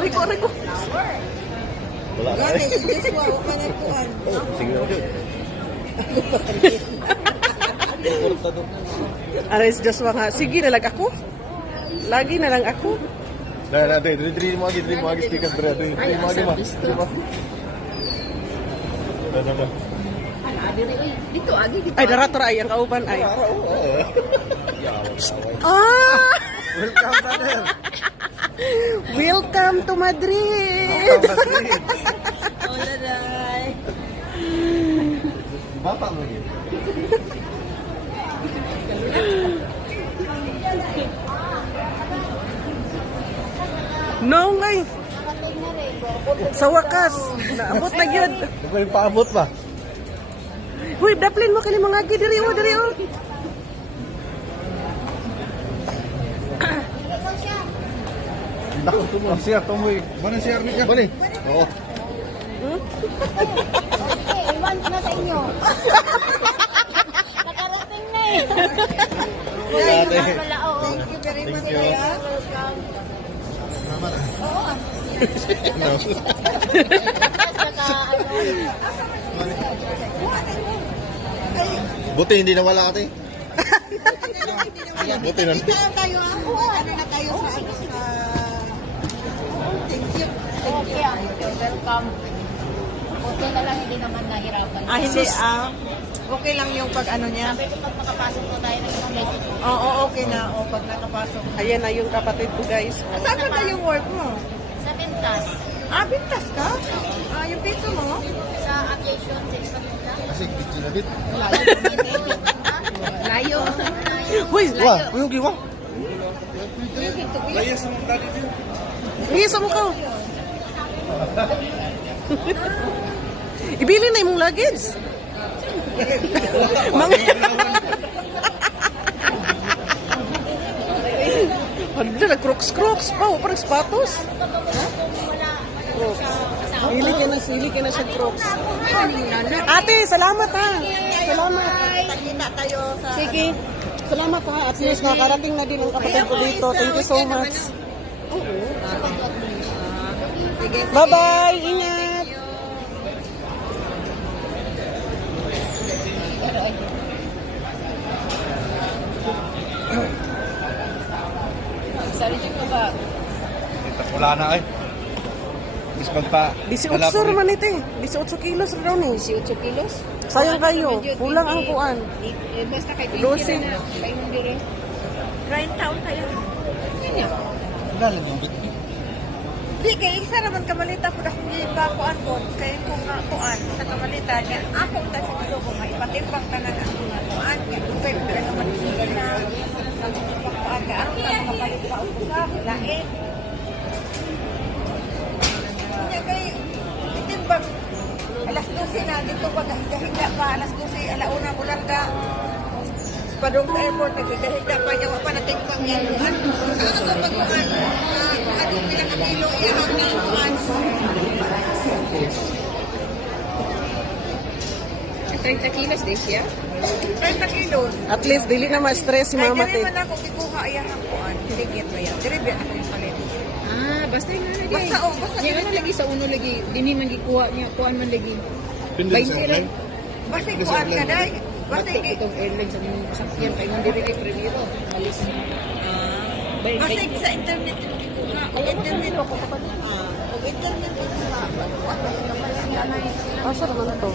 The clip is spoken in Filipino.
Rico. Wala na Gani, eh. si Joshua, huwag ka nga kuhan. Oh, sige na yun. Ares Joshua nga. Sige na lang ako. Lagi na lang ako. Nah, dari mo lagi stiker dari mo lagi mah. Coba. Nah. Dito, agi dito. Ay, darator ay. Ang kauban ay. Ya, Ah! welcome brother. Welcome to Madrid. Hola, Day. Bapak mo yun. No, ngay. Sa wakas, naabot na yun. May paabot ba? Uy, daplin mo kini mga agi. Diri o. Naku, tumo. Siya, tumoy. Mana siya Arnica? Bani. Oo. Okay, iwan ko na sa inyo. Nakarating na eh. Ate. Thank you very much, Kuya. Oo. Buti hindi nawala ate. Buti na. Tayo, ano na tayo sa thank you. Okay, welcome. Okay na lang, hindi naman nahirapan. Hindi, okay lang yung pag ano niya. Sabi ko pag makapasok po tayo ng isang beses. Oo, okay na. O, pag nakapasok. Ayan na yung kapatid ko, guys. Saan ba tayo yung work mo? Sa Pintas, Bintas ka? Yung piso mo? sa occasion, sa isang Pintas. Kasi ginabit. Layo. Uy, Wah, uyugi wah. Iya sa mukha. Ibili na imong luggage. Ada na crocs pa, parang sapatos. Crocs. Sili ka na sa crocs. Ate, salamat ha. Salamat. Kita tayo sa... Sige. Salamat ha. At least nakarating na din ang kapatid ko dito. Thank you so much. Sige, Bye-bye. Ingat. Sorry ko ba? Wala na ay. Bis pa. 18 naman ito eh. 18 kilos raw ni. 18 kilos? Sayang kayo. Kulang ang kuan. Basta kay 12. Kay mong dire. 30 taon kayo. Wala lang yung bit. Di, kaya isa naman kamalita po na hindi ba kuan po. Kaya kung kuan sa kamalita niya, ako ta sa gusto ko maipatimpang ka na ang mga kuan. Kaya kung pwede ka naman sige na pagkuan ka. Ano na mga palit pa ako sa lain. Kaya kay itimbang alas 12 na dito pag higa pa alas 12 alauna mo lang ka padong sa airport naghiga pa niya pa natin pang yan ano sa pagkuhan ano pinakapilo iyan na kuhan 30 kilos din siya? 30 kilos At least dili na ma-stress si ay mama dili te. man ako ikuha iyan ang kuhan higit na yan dili ba ako yung palit Basta yun lagi. basta Yung ano lagi sa uno lagi, dini man gikuha niya, kuhaan man lagi. Pindin sa online. basta kuhan ka dahil basta Bato itong airline sa mga kasakyan, kay mong diri kay Primero. Alis. basta sa internet yung ikuha internet ako internet ikuha Asa naman to?